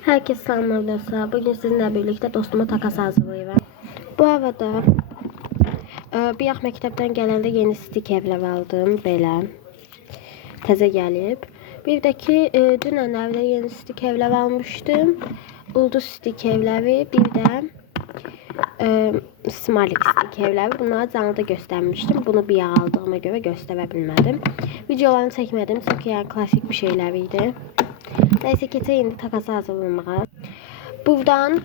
Herkese selamlar dostlar. Bugün sizinle birlikte dostuma takas hazırlayıram. Bu arada bir yax məktəbdən gələndə yeni stik evlər aldım. Belə təzə gəlib. Bir də ki dünən evdə yeni stik evlər almışdım. Ulduz stik evləri, bir də Smalik stik evləri. Bunları canlıda göstərmişdim. Bunu bir yax aldığıma görə göstərə bilmədim. Videolarını çəkmədim çünki yəni klasik bir şeylər idi. Neyse keçək indi takası hazırlamağa. Buradan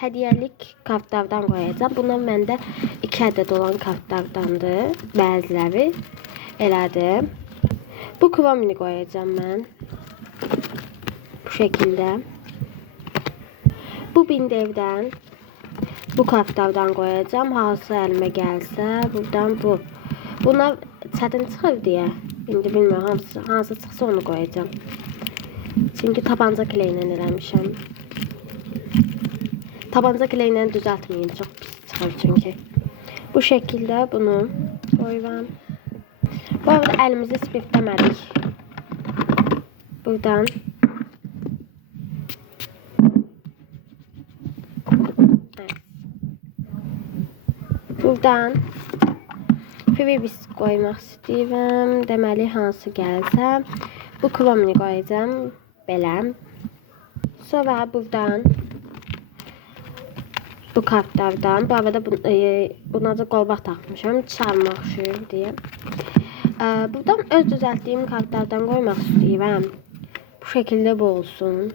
hədiyəlik kartlardan qoyacağım. Bunlar məndə 2 ədəd olan kartlardandır. Bəziləri elədir. Bu kıvamını qoyacağım mən. Bu şəkildə. Bu bindevdən bu kartlardan qoyacağım. Hansı əlimə gəlsə, buradan bu. Bunlar çətin çıxır deyə. İndi bilmirəm hansı çıxsa onu qoyacağım. Çünkü tabanca kleylə eləmişəm. Tabanca kleylə düzəltməyim, çox pis çıxır çünki. Bu şəkildə bunu qoyuram. Bu arada əlimizi spirtləmədik. Buradan buradan freebis qoymaq istəyirəm. Deməli hansı gəlsə bu kıvamını qoyacağım. Belə. Sonra buradan bu kartlardan, bu arada buna da qolbaq taxmışam, çalmaq oxşuyur deyə. Buradan öz düzəltdiyim kartlardan qoymaq istəyirəm. Bu şəkildə bu olsun.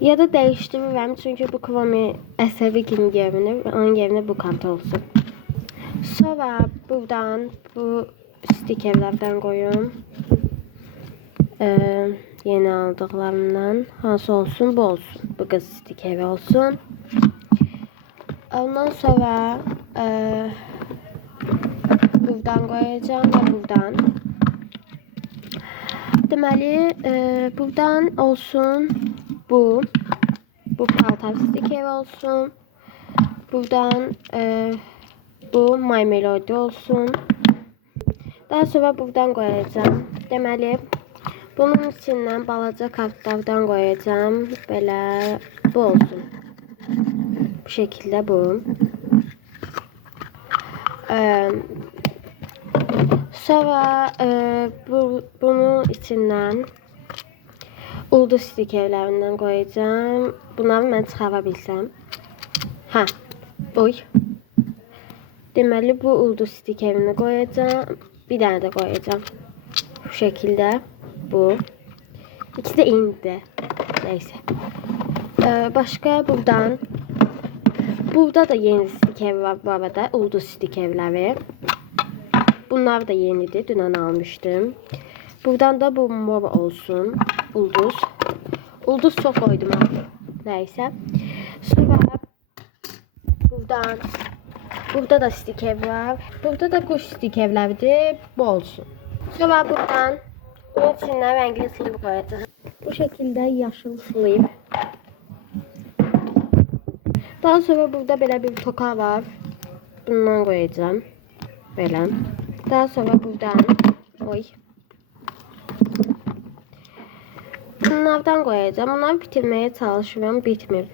Ya da dəyişdirirəm çünki bu kıvamı əsəbi kimi görünür, onun yerinə bu kart olsun. Sonra buradan bu stik evlərdən qoyum. Yeni aldıklarımdan hansı olsun, bu olsun. Bu kız stik evi olsun. Ondan sonra buradan koyacağım ve buradan. Deməli buradan olsun bu. Bu paltar stik evi olsun. Buradan bu My Melody olsun. Daha sonra buradan koyacağım. Deməli bunun içindən balaca kartlardan qoyacağım. Belə bu olsun. Bu şəkildə bu. Sonra bunun içindən ulduz stik evlərindən qoyacağım. Bunları mən çıxara bilsəm. Hə. Oy. Deməli bu ulduz stik evini qoyacağım. Bir dənə də qoyacağım. Bu şəkildə. Bu. İkisi de indi. Neyse. Başka buradan. Burada da yeni stik ev var bu arada. Ulduz stik evleri. Bunlar da yenidir. Dün almıştım. Buradan da bu mor olsun. Ulduz. Ulduz çok koydum abi. Neyse. Sonra buradan. Burada da stik ev var. Burada da kuş stik evlerdir. Bu olsun. Sonra buradan bunun içindən rəngli slip qoyacağım. Bu şəkildə yaşıl slip. Daha sonra burada belə bir toka var. Bundan qoyacağım. Belə. Daha sonra buradan bunlardan qoyacağım. Bunları bitirməyə çalışıram, bitmir.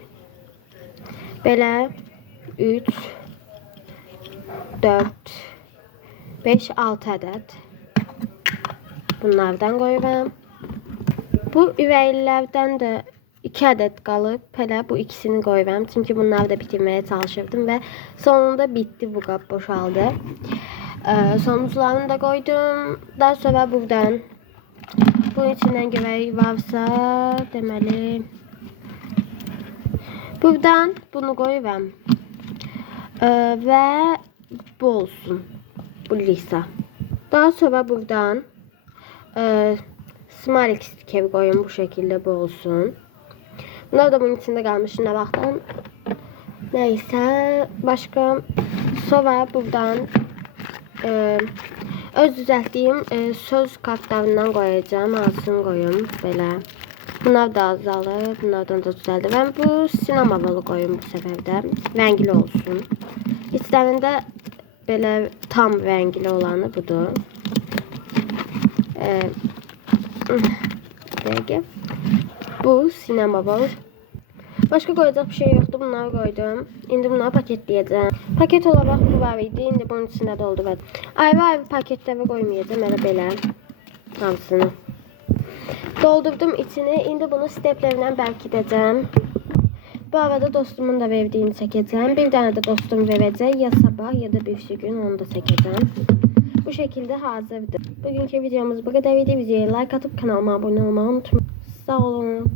Belə 3 4 5 6 ədəd. Bunlardan qoyuram. Bu ürəklilərdən də 2 ədəd qalıb. Hələ bu ikisini qoyuram. Çünki bunları da bitirməyə çalışırdım və sonunda bitdi, bu qap boşaldı. Sonuçlarını da qoydum. Daha sonra buradan bunun içindən görək varsa, deməli buradan bunu qoyuram. Və bu olsun. Bu Lisa. Daha sonra buradan Smalik stik evi koyun, bu şekilde bu olsun. Bunlar da bunun içinde kalmış ne baktan. Neyse başka. Sonra buradan öz düzelttiğim söz kartlarından koyacağım. Alsın koyun böyle. Bunlar da azalır. Bunlardan da düzeldi. Ben bu sinemalı koyun bu sefer de. Rengli olsun. İçlerinde böyle tam rengli olanı budur. Peki. Bu sinema bol. Başka koyacak bir şey yoktu. Bunları koydum. İndi bunları paketleyeceğim. Paket olarak bu var idi. İndi bunun içine dolduracağım. Ayrı paketleri koymayacağım. Elə belə hamısını. Doldurdum içini. İndi bunu steplerinden bərkidəcəm. Bu arada dostumun da verdiğini çekeceğim. Bir tane de dostum verecek. Ya sabah ya da bir gün onu da çekeceğim. Bu şekilde hazırdır. Bugünkü videomuz bu kadar. Videoya like atıp kanalıma abone olmayı unutmayın. Sağ olun.